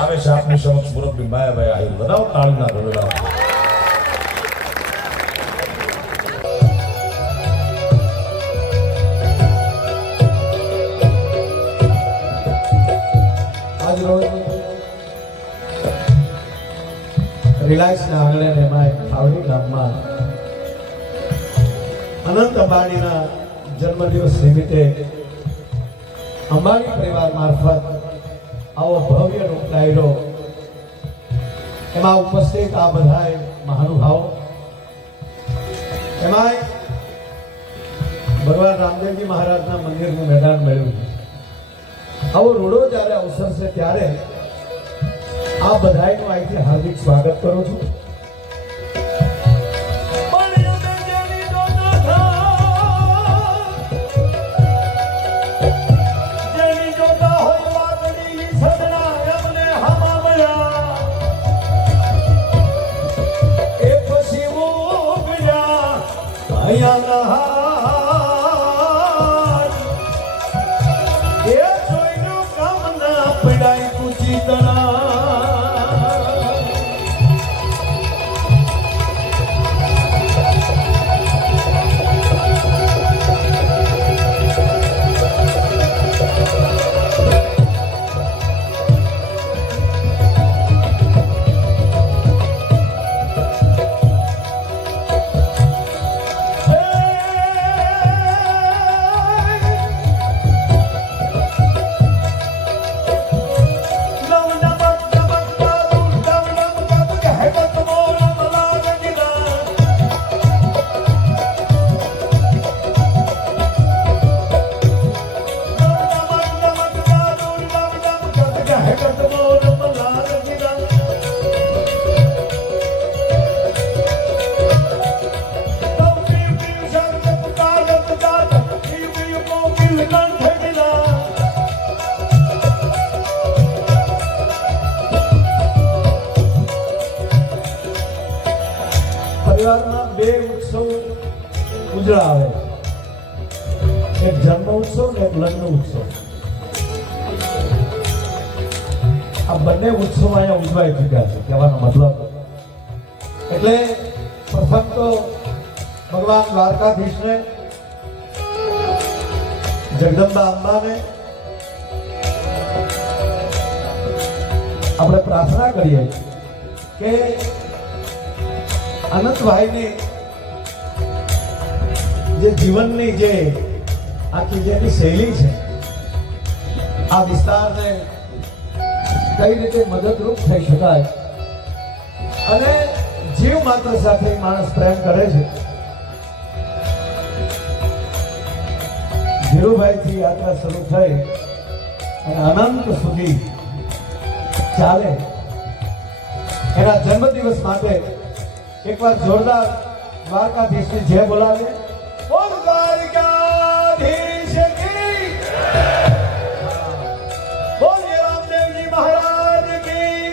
આવે છે આપની સમક્ષ મુરબ્બી માયાભાઈ આહિર. બતાવો તાળીના ગોળા. આજ રોજ રિલાયન્સ ના આંગણે એમાં ખાવડી ગામમાં અનંત અંબાણીના જન્મદિવસ નિમિત્તે અંબાણી પરિવાર મારફત આવો ભવ્ય ડાયરો એમાં ઉપસ્થિત આ બધા મહાનુભાવો એમાં ભગવાન રામદેવજી મહારાજના મંદિરનું મેદાન મળ્યું છે. આવો રૂડો જ્યારે અવસર છે ત્યારે આ બધાનું અહીંથી હાર્દિક સ્વાગત કરું છું. પરિવારમાં બે ઉત્સવ ઉજળા આવે, એક જન્મ ઉત્સવ ને એક લગ્ન ઉત્સવ. આ બંને ઉત્સવ અહીંયા ઉજવાઈ ચૂક્યા છે કહેવાનો મતલબ. એટલે પ્રથમ તો ભગવાન દ્વારકાધીશને, જગદંબા અંબાને આપણે પ્રાર્થના કરીએ કે અનંતભાઈની જે જીવનની જે આખી જેની શૈલી છે આ વિસ્તારને કઈ રીતે મદદરૂપ થઈ શકાય અને જીવ માત્ર સાથે માણસ પ્રેમ કરે છે. ધીરુભાઈથી યાત્રા શરૂ થઈ અને અનંત સુધી ચાલે એના જન્મદિવસ માટે એકવાર જોરદાર દ્વારકાધીશની જય બોલાવે. બોલ દ્વારકાધીશ કી, બોલ રામદેવજી મહારાજ કી.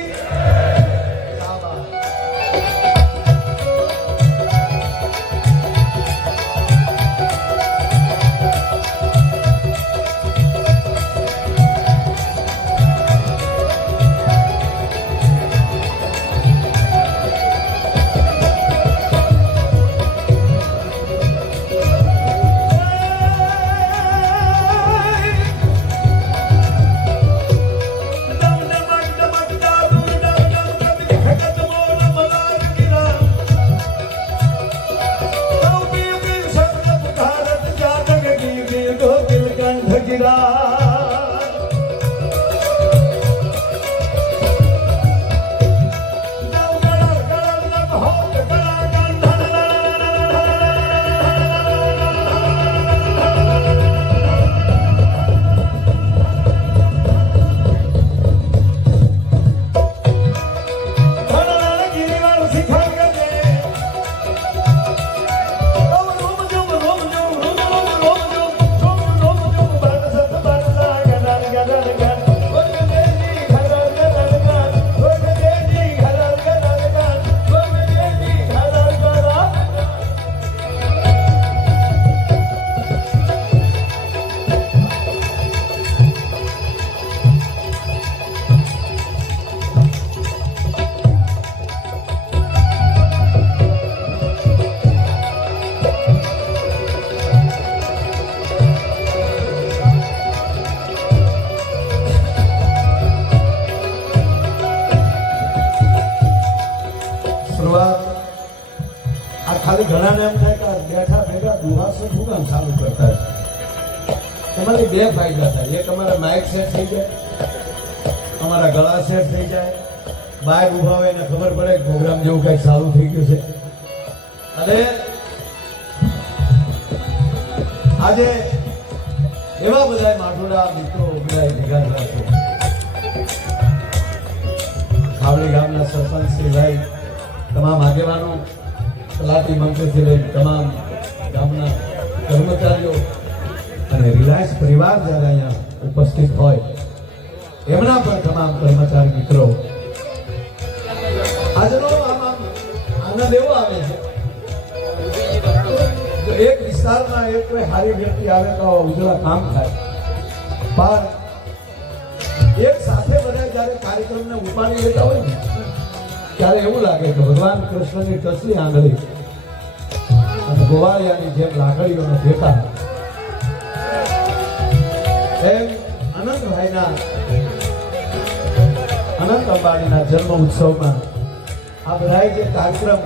એમાંથી ઘણાને એમ થાય કે આ બેઠા ભેગા દુહાસો શું કામ ચાલુ કરતા છે? એમાંથી બે ફાયદા થાય. એક અમારા માઇક સેટ થઈ જાય, અમારા ગળા સેટ થઈ જાય, બહાર ઉભા હોય એને ખબર પડે કે પ્રોગ્રામ જેવું કઈ ચાલુ થઈ ગયું છે. અને આજે એવા બધા માઠોડા મિત્રો બધા ભેગા થયા છે. ખાવડી ગામના સરપંચ શ્રી ભાઈ, તમામ આગેવાનો, તલાટી મંત્રીથી લઈને તમામ ગામના કર્મચારીઓ અને રિલાયન્સ પરિવાર જ્યારે અહીંયા ઉપસ્થિત હોય એમના પણ તમામ કર્મચારી મિત્રો, આજનો આનંદ એવો આવે છે કે એક વિસ્તારમાં એક કોઈ સારી વ્યક્તિ આવે તો ઉજળા કામ થાય. પણ એક સાથે બધા જ્યારે કાર્યક્રમને ઉપાડી લેતા હોય ને ત્યારે એવું લાગે કે ભગવાન કૃષ્ણની ટસલી આંગળી અને ગોવાળિયાની જેમ લાકડીઓનો ભેટા એમ અનંતભાઈના અનંત અંબાણીના જન્મ ઉત્સવમાં આ બધા જે કાર્યક્રમ,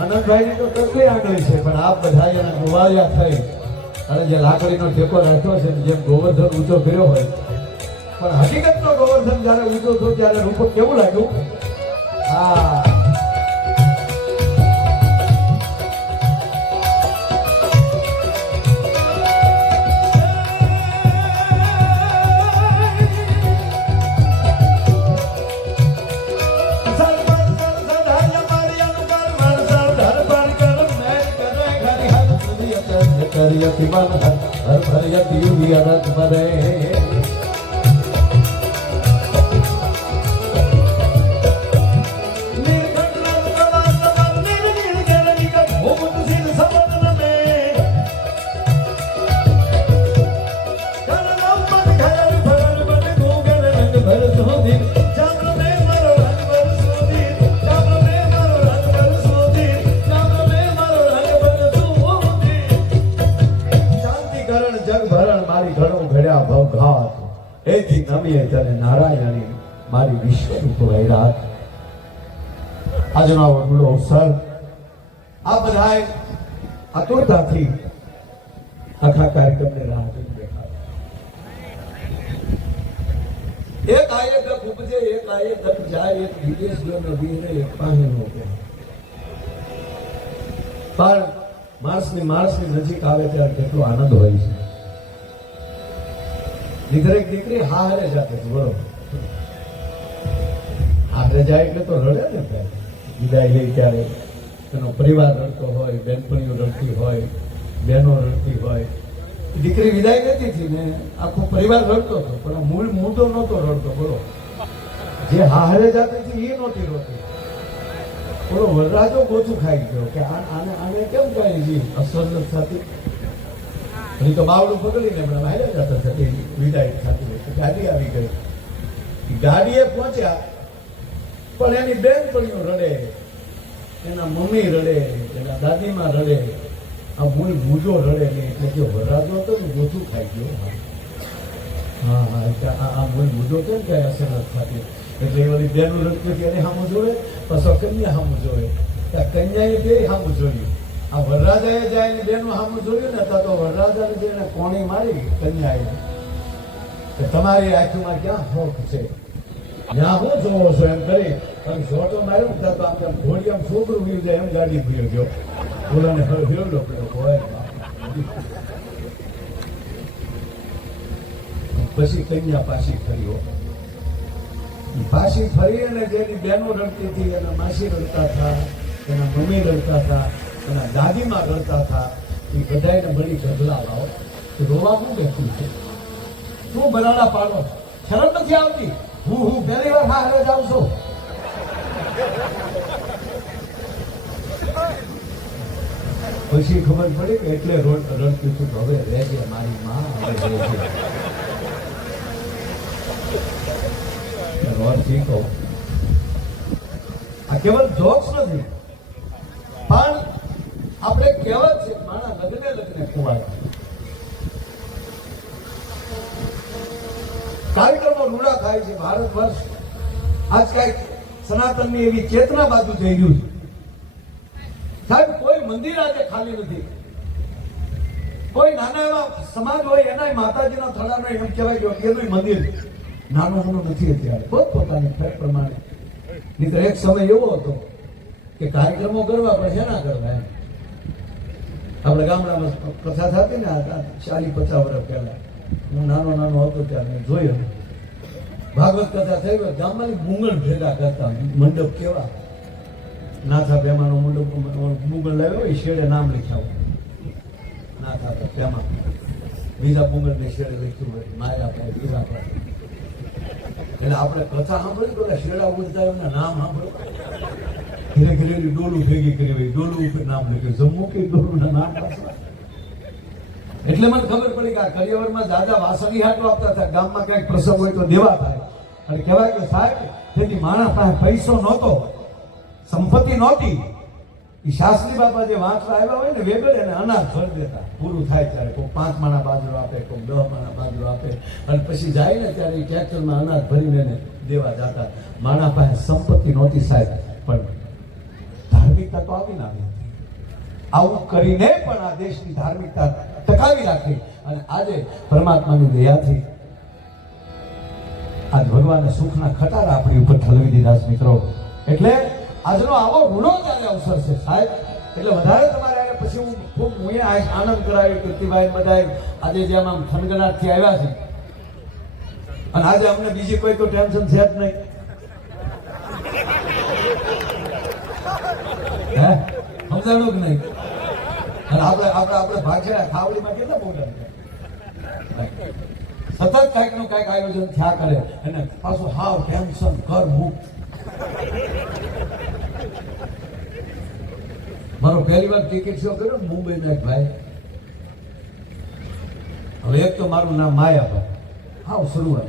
અનંતભાઈની તો ટસલી આંગળી છે પણ આપ બધા એના ગોવાળિયા થઈ અને જે લાકડીનો ટેકો રાખ્યો છે જેમ ગોવર્ધન ઊંચો કર્યો હોય, પણ હકીકતનો ગોવર્ધન જ્યારે ઊંચો થયો ત્યારે રૂપ કેવું લાગ્યું? હા, હરિયતી મન હર હરિયતી યુરિયા રત ભરે. એથી નમીએ તને નારાયણી મારી વિશ્વ રૂપ વૈરાગ. આજનો વડલો અવસર આ બધાએ આતુરતાથી આખા કાર્યક્રમને રાહ જોઈ બેઠા. એક આયે ગપ ઉપજે, એક આયે ગપ જાય, એક વિદેશ ગયો વીર એક પાસે નો કે. પણ માણસની નજીક આવે ત્યારે કેટલો આનંદ હોય છે. દરેક દીકરી હારે જાતે બરોબર આગળ જાય એટલે તો રડે ને. વિદાય લઈ ત્યારે એનો પરિવાર રડતો હોય, બેનપણીઓ રડતી હોય, બહેનો રડતી હોય. દીકરી વિદાય નથી થઈ ને આખો પરિવાર રડતો હતો, પણ મૂળ મૂળતો નહોતો રડતો. બોલો, જે હારે જાતે હતી એ નહોતી રોતી. બોલો, વરરાજો ગોથું ખાઈ ગયો કે આને કેમ કઈ અસર નથી થતી. એ તો બાવડું પકડીને હમણાં હાલ્યા જતા થતી વિદાય થતી. ગાડી આવી ગઈ, ગાડીએ પહોંચ્યા પણ એની બેનપણીઓ રડે, એના મમ્મી રડે, એના દાદીમાં રડે, આ મૂળ મૂજો રડે નહીં. એટલે જે વરરાજો હતો ને ગોથું ખાઈ ગયો. હા આ મૂળ મૂજો કેમ કઈ અસર નથી થતી. એટલે ઓલી બેનું રડતી હતી એને સામું જોવે, પછી કન્યા સામું જોવે, કન્યાએ બે સામું જોયું. આ વરરાજાએ જાય ને બેનું સામું જોયું ને તો વરરાજાને જઈને કોણી મારી કન્યાએ કે તમારી આંખમાં ક્યાં હોક છે, જ્યાં હું જોવો છો એમ કરી અને જોટો માર્યો ને તો આમ ઘોડી આમ છોકરું વીર જાય એમ ગાડી ભૂલ્યો ગયો. બોલાને ફેરલો હોય. પછી કન્યા પાછી ફર્યો. પાછી ફરી અને જેની બહેનો રડતી હતી, એના માસી રડતા હતા, એના મમ્મી રડતા હતા, એના દાદીમાં રડતા હતા. એ બધાને મળી ગઢલા લાવો. રોવા શું બેઠું છે? શું બનાવડા પાડો? શરમ નથી આવતી? હું પહેલી વાર હારે જાઉં છું. પછી ખબર પડી કે એટલે રડતી હતું. હવે રહેજે મારી માં, હવે રહેજે. આ કેવલ જોક્સ નથી, પણ આપણે કહેવત છે માણા લગ્ને ખોવાય. કાર્યક્રમો રૂડા થાય છે. ભારત વર્ષ આજ કઈક સનાતનની એવી ચેતના બાજુ જઈ રહ્યું છે. સાહેબ, કોઈ મંદિર આજે ખાલી નથી. કોઈ નાના એવા સમાજ હોય એના માતાજીના થડાનો એમ કહેવાય કે એનું મંદિર નાનું નાનું નથી અત્યારે પોતપોતાની ફેર પ્રમાણે. નહીં તો એક સમય એવો હતો કે કાર્યક્રમો કરવા પણ શેના કરવા એમ. આપણે ગામડામાં કથા થતી ને 40-50 વર્ષ પહેલા હું નાનો હતો ત્યારે મેં જોયું. ભાગવત કથા થઈ હોય ગામમાં મૂંગણ ભેગા કરતા મંડપ કેવા નાથા પેમાનો મંડપ મૂંગણ લાવ્યો હોય શેડે નામ લખ્યા હોય નાથા પેમા બીજા મૂંગણને શેડે લખ્યું હોય માયા પાસે બીજા પાસે. એટલે આપણે કથા સાંભળી તો શેડા ઉડતા એમના નામ સાંભળો. ઘરે ઘરેલી ડોલું ભેગી કરી હોય ડોલું ઉપર નામ લખ્યું જમ્મુ કે ડોલુંના નામ પાછળ. એટલે મને ખબર પડી કે આ કરિયાવરમાં દાદા વાસળી હાટો આપતા હતા. ગામમાં કઈક પ્રસંગ હોય તો દેવા થાય અને કહેવાય કે સાહેબ તેથી માણસ પાસે પૈસો નહોતો સંપત્તિ નહોતી. એ શાસ્ત્રી બાપા જે વાંચવા આવ્યા હોય ને વેગળ એને અનાજ ભરી દેતા. પૂરું થાય ત્યારે કોઈ 5 માણા બાજરો આપે કોઈ 10 માણા બાજરો આપે અને પછી જાય ને ત્યારે એ ટ્રેક્ટરમાં અનાજ ભરીને એને દેવા જતા. માણા પાસે સંપત્તિ નહોતી સાહેબ પણ ધાર્મિકતા તો આવી ના. આવું કરીને પણ આ દેશની ધાર્મિકતા ટકાવી રાખી અને આજે પરમાત્માની દયાથી આજ ભગવાને સુખના ખટારા આપણી ઉપર ઠલવી દીધા છે મિત્રો. એટલે આજનો આવો રૂડો ચાલે અવસર છે સાહેબ. એટલે વધારે તમારે આવ્યા પછી હું ખૂબ આનંદ કરાવી કીર્તિભાઈ બધા આજે જેમ આમ થનગનાટથી આવ્યા છે અને આજે અમને બીજી કોઈ તો ટેન્શન છે જ નહીં. હે સમજાણું કે નહીં? અને આપણે ભાગ્યા ખાવડીમાં કેટલા પ્રોગ્રામ સતત કાંઈક નું કાંઈક આયોજન થયા કરે અને પાછું હાવ ટેન્શન ઘર મુક્ત. મારો પહેલી વાર ટિકિટ શો કર્યો ને મુંબઈના એક ભાઈ. હવે એક તો મારું નામ માયાભાઈ હાવ શરૂઆત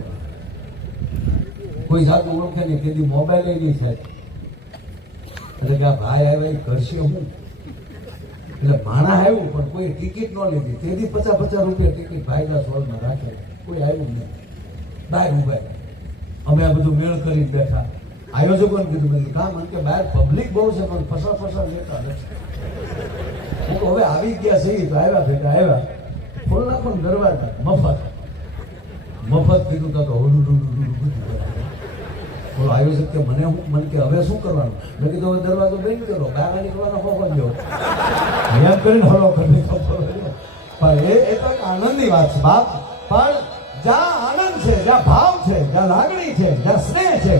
કોઈ જાત ઓળખે નહીં તેથી મોબાઈલ નહીં થાય. એટલે કે આ ભાઈ આવ્યા એ કરશે હું એટલે માણા આવ્યું પણ કોઈ ટિકિટ ન લીધી. તેથી 50-50 રૂપિયા ટિકિટ ભાઈના સોળમાં રાખે કોઈ આવ્યું નહીં. બહાર ઉભા અમે આ બધું મેળ કરી બેઠા. આયોજકોને કીધું બધું કામ કે બહાર પબ્લિક બહુ છે પણ ફસા લેતા નથી. હું તો હવે આવી ગયા છે તો આવ્યા ભેગા આવ્યા ખોલ નાખો ને દરવાજા મફત કીધું તો હોડું બોલો આયોજક કે મને કે હવે શું કરવાનું? મેં કીધું હવે દરવાજો બંધ કરો બહાર નીકળવાનો ખબર જો એમ કરીને હલો કરી ખબર પણ એ તો આનંદની વાત છે બાપ. પણ જ્યાં આનંદ છે જ્યાં ભાવ છે જ્યાં લાગણી છે જ્યાં સ્નેહ છે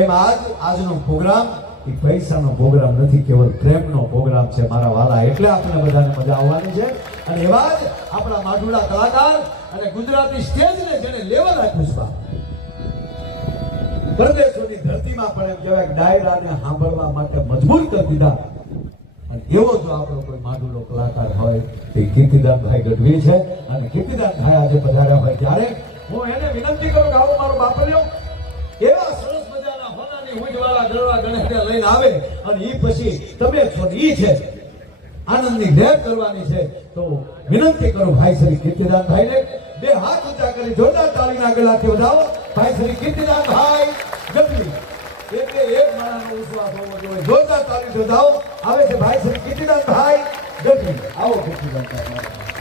એમ આજનો પ્રોગ્રામ એ પૈસાનો પ્રોગ્રામ નથી કેવલ પ્રેમનો પ્રોગ્રામ છે મારા વાલા. એટલે આપણે બધાને મજા આવવાની છે અને એવા જ આપણા માઢુડા કલાકાર અને ગુજરાતી સ્ટેજને જેને લેવલ આપ્યું છે પરદેશોની ધરતીમાં પણ એમ કહેવાય ડાયરાને સાંભળવા માટે મજબૂર કરી દીધા. અને એવો જો આપણો કોઈ માઢુડો કલાકાર હોય એ કીર્તિદાનભાઈ ગઢવી છે. અને કીર્તિદાનભાઈ આજે પધાર્યા હોય ત્યારે હું એને વિનંતી કરું કે આવો મારો બાપલ્યો એવા સરસ મજાના હોનાની ઊંટવાળા ગળવા ગણેશને લઈને આવે અને એ પછી તમે છો ને ઈ છે આનંદની લહેર કરવાની છે. તો વિનંતી કરું ભાઈ શ્રી કીર્તિદાનભાઈને 2 હાથ ઊંચા કરી જોરદાર તાળીના ગળાથી વધાવો. ભાઈ શ્રી કીર્તિદાનભાઈ ગઢવી એક માણાનો વિશ્વાસ હોવો જોઈએ. જોરદાર તાળી વધાવો. આવે છે ભાઈ શ્રી કીર્તિદાનભાઈ ગઢવી. આવો કીર્તિદાનભાઈ.